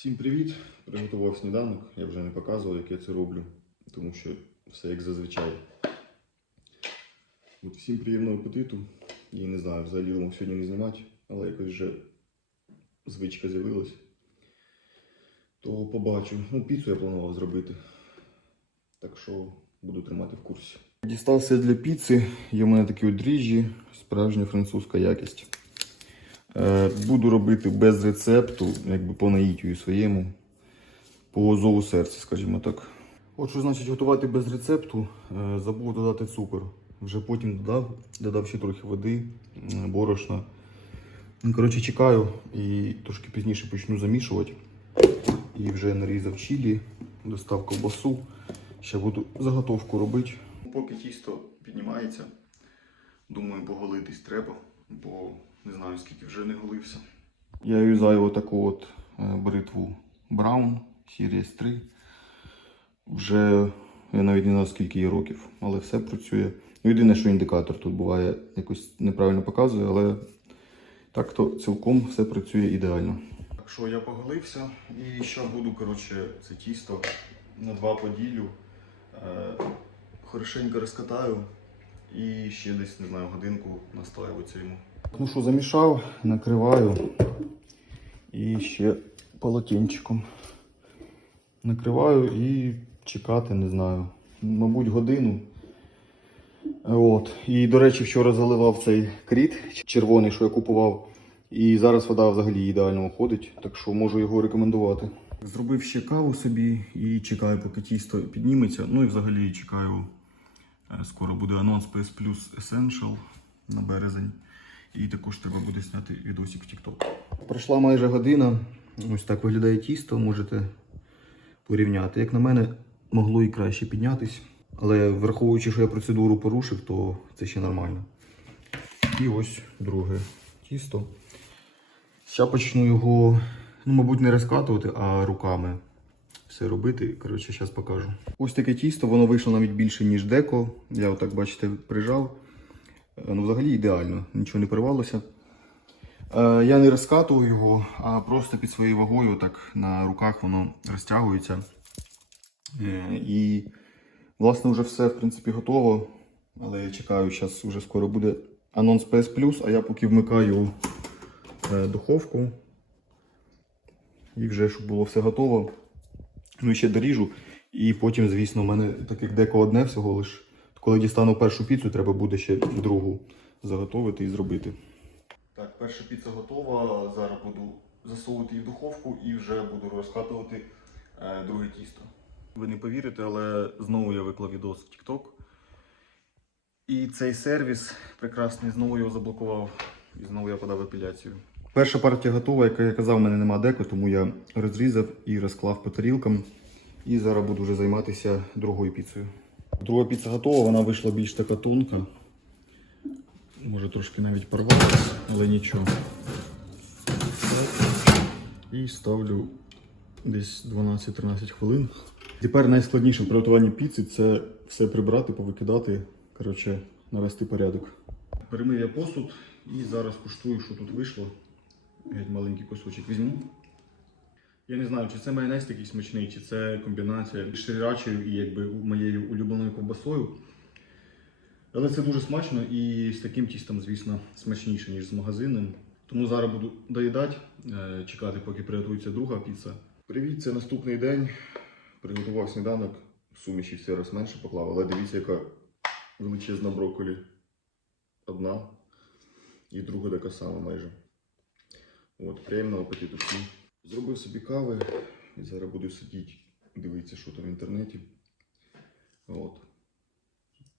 Всім привіт! Приготував сніданок. Я вже не показував, як я це роблю, тому що все як зазвичай. От всім приємного апетиту. І не знаю, взагалі думав сьогодні не знімати, але якось вже звичка з'явилась. То побачу. Ну, піцу я планував зробити. Так що буду тримати в курсі. Дістався для піци. Є в мене такі дріжджі, справжня французька якість. Е, Буду робити без рецепту, якби по наїтію своєму, по зову серця, скажімо так. От що значить готувати без рецепту, Е, забув додати цукор. Вже потім додав, додав ще трохи води, борошна. Ну, Коротше, чекаю і трошки пізніше почну замішувати. І вже нарізав чилі, достав ковбасу. Ще буду заготовку робити. Поки тісто піднімається, думаю, поголитись треба, бо не знаю скільки вже не голився. Я юзаю отаку от е, бритву Brown Series 3. Вже я навіть не знаю скільки їй років, але все працює. Ну, єдине, що індикатор тут буває якось неправильно показує, але так то цілком все працює ідеально. Так що я поголився і ще буду, коротше, це тісто на два поділю. Е, хорошенько розкатаю і ще десь, не знаю, годинку настаюватися йому. Ну що, замішав, накриваю і ще полотенчиком. Накриваю і чекати, не знаю, мабуть, годину. От. І, до речі, вчора заливав цей кріт червоний, що я купував. І зараз вода взагалі ідеально виходить, так що можу його рекомендувати. Зробив ще каву собі і чекаю, поки тісто підніметься. Ну і взагалі чекаю. Е, Скоро буде анонс PS Plus Essential на березень. І також треба буде зняти відосик в TikTok. Пройшла майже година. Ось так виглядає тісто, можете порівняти. Як на мене, могло і краще піднятись. Але враховуючи, що я процедуру порушив, то це ще нормально. І ось друге тісто. Зараз почну його, ну, мабуть, не розкатувати, а руками все робити. Коротше, зараз покажу. Ось таке тісто, воно вийшло навіть більше, ніж деко. Я отак, бачите, прижав. Е, Ну, взагалі ідеально, нічого не порвалося. Е, Я не розкатував його, а просто під своєю вагою, так на руках воно розтягується. Е, І, власне, вже все, в принципі, готово. Але я чекаю, зараз вже скоро буде анонс PS а я поки вмикаю духовку. І вже, щоб було все готово. Ну і ще доріжу. І потім, звісно, в мене так як деко одне всього лиш. Коли дістану першу піцу, треба буде ще другу заготовити і зробити. Так, перша піца готова. Зараз буду засовувати її в духовку і вже буду розкатувати е, друге тісто. Ви не повірите, але знову я виклав відос в TikTok. І цей сервіс прекрасний, знову його заблокував. І знову я подав апеляцію. Перша партія готова, як я казав, у мене нема деко, тому я розрізав і розклав по тарілкам. І зараз буду вже займатися другою піцею. Друга піца готова, вона вийшла більш така тонка. Може трошки навіть порвалася, але нічого. І ставлю десь 12-13 хвилин. Тепер найскладніше в приготуванні піци це все прибрати, повикидати, коротше, навести порядок. Перемив я посуд і зараз куштую, що тут вийшло. Геть маленький кусочок візьму. Я не знаю, чи це майонез такий смачний, чи це комбінація ширячою і якби моєю улюбленою ковбасою. Але це дуже смачно і з таким тістом, звісно, смачніше, ніж з магазинним. Тому зараз буду доїдати, е, чекати, поки приготується друга піца. Привіт, це наступний день. Приготував сніданок, суміші все раз менше поклав, але дивіться, яка величезна брокколі. Одна і друга така сама майже. От, приємного апетиту всім. Зробив собі кави і зараз буду сидіти, дивитися, що там в інтернеті. От.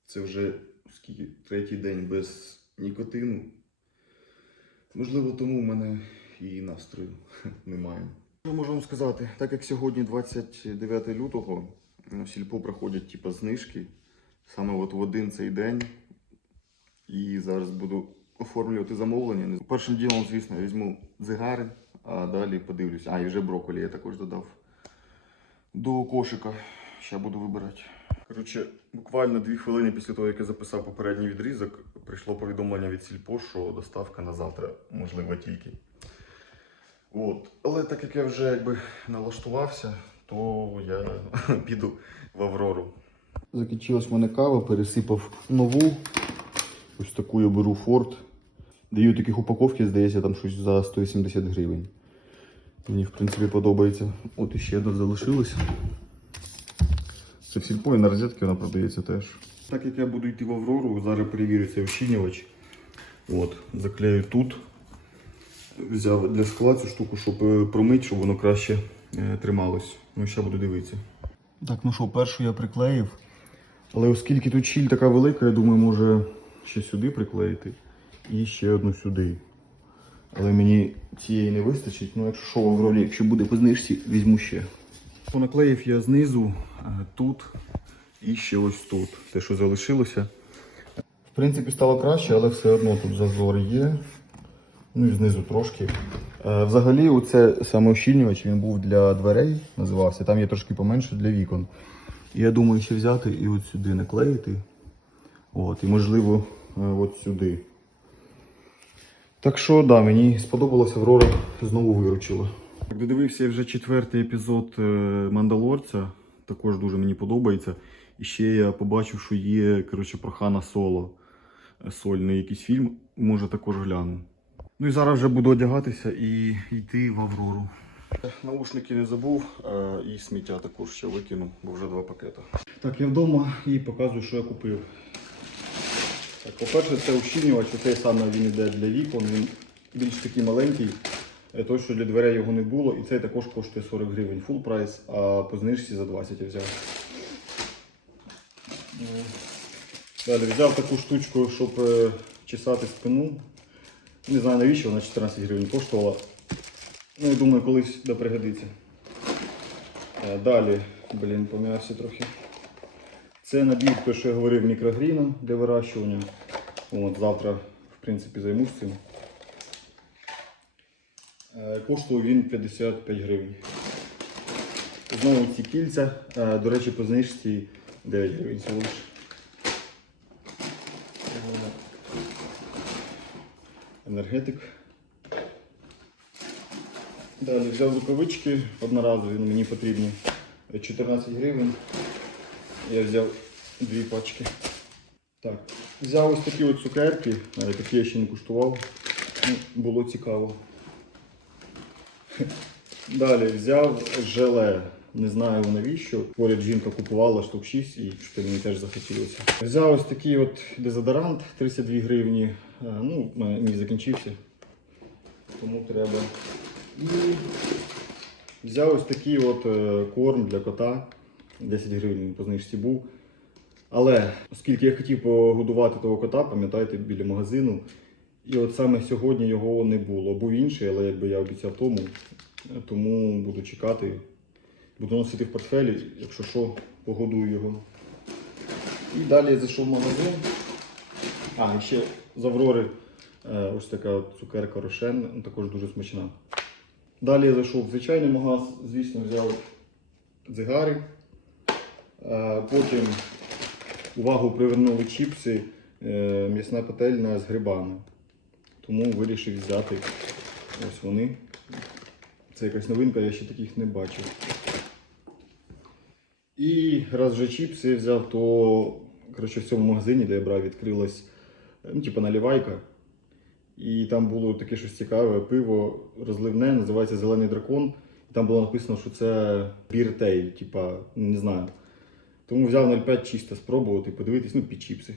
Це вже скільки третій день без нікотину. Можливо, тому в мене і настрою немає. Що можу вам сказати? Так як сьогодні 29 лютого, в сільпо проходять типу, знижки саме от в один цей день. І зараз буду оформлювати замовлення. Першим ділом, звісно, візьму дзигари, а далі подивлюсь. А, і вже брокколі я також додав до кошика. Ще буду вибирати. Коротше, буквально дві хвилини після того, як я записав попередній відрізок, прийшло повідомлення від Сільпо, що доставка на завтра можлива тільки. От. Але так як я вже якби налаштувався, то я піду в Аврору. Закінчилась в мене кава, пересипав нову. Ось таку я беру Форд. Даю таких упаковки, здається, там щось за 180 гривень. Мені, в принципі, подобається. От іще одна залишилась. Це в сільпо і на розетки вона продається теж. Так як я буду йти в Аврору, зараз перевірю цей ощінювач. От, заклею тут. Взяв для скла цю штуку, щоб е, промити, щоб воно краще е, трималось. Ну, ще буду дивитися. Так, ну що, першу я приклеїв. Але оскільки тут щіль така велика, я думаю, може ще сюди приклеїти і ще одну сюди. Але мені цієї не вистачить. Ну, якщо що в Аврорі, якщо буде по знижці, візьму ще. Понаклеїв я знизу тут і ще ось тут. Те, що залишилося. В принципі, стало краще, але все одно тут зазор є. Ну і знизу трошки. Взагалі, оце самоощільнювач, він був для дверей, називався. Там є трошки поменше для вікон. Я думаю, ще взяти і от сюди наклеїти. От, і можливо, е, от сюди. Так що, да, мені сподобалося, Аврора знову виручила. Так, додивився вже четвертий епізод е, Мандалорця. Також дуже мені подобається. І ще я побачив, що є коротше, про Хана Соло сольний якийсь фільм. Може також гляну. Ну і зараз вже буду одягатися і йти в Аврору. Наушники не забув е, і сміття також ще викину, бо вже два пакети. Так, я вдома і показую, що я купив. Так, по-перше, це ущільнювач, цей саме він йде для вікон, він більш такий маленький. Е, Той, що для дверей його не було, і цей також коштує 40 гривень full прайс, а по знижці за 20 я взяв. Е, Далі взяв таку штучку, щоб е, чесати спину. Не знаю навіщо вона 14 гривень коштувала. Ну, я думаю, колись да пригодиться. Е, Далі, блін, пом'явся трохи. Це набір, те, що я говорив, мікрогріна для вирощування. От, завтра, в принципі, займусь цим. Е, Коштував він 55 гривень. Знову ці кільця. Е, До речі, по знижці 9 гривень всього лише. Енергетик. Далі взяв рукавички одноразові, мені потрібні 14 гривень. Я взяв дві пачки. Так. Взяв ось такі от цукерки, е, такі я ще не куштував. Ну, було цікаво. Далі взяв желе. Не знаю навіщо. Поряд жінка купувала штук 6 і що мені теж захотілося. Взяв ось такий от дезодорант 32 гривні. Е, Ну, мій закінчився. Тому треба. І взяв ось такий от е, корм для кота. 10 гривень по знижці був. Але оскільки я хотів погодувати того кота, пам'ятаєте, біля магазину. І от саме сьогодні його не було. Був інший, але якби я обіцяв тому, тому буду чекати. Буду носити в портфелі, якщо що, погодую його. І далі я зайшов в магазин. А, ще з Аврори е, ось така цукерка Рошен, також дуже смачна. Далі я зайшов в звичайний магаз, звісно, взяв дзигари. Потім увагу привернули чіпси, е, м'ясна пательня з грибами. Тому вирішив взяти ось вони. Це якась новинка, я ще таких не бачив. І раз вже чіпси взяв, то коротше, в цьому магазині, де я брав, відкрилась ну, типу, наливайка. І там було таке щось цікаве пиво розливне, називається Зелений дракон. І там було написано, що це біртей, типа, не знаю. Тому взяв 0,5 чисто спробувати, подивитись, ну, під чіпси.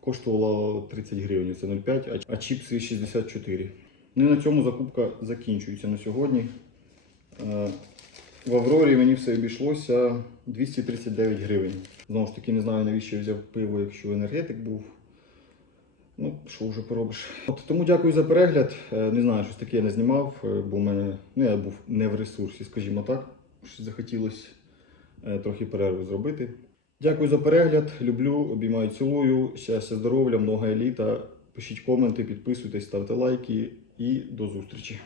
Коштувало 30 гривень, це 0,5, а- чіпси 64. Ну і на цьому закупка закінчується на сьогодні. Е, В Аврорі мені все обійшлося 239 гривень. Знову ж таки, не знаю, навіщо я взяв пиво, якщо енергетик був. Ну, що вже поробиш. От, тому дякую за перегляд. Е, Не знаю, щось таке я не знімав, е, бо в мене ну, я був не в ресурсі, скажімо так. Щось захотілося трохи перерву зробити. Дякую за перегляд. Люблю, обіймаю, цілую. Щастя, здоров'я, много еліта. Пишіть коменти, підписуйтесь, ставте лайки і до зустрічі.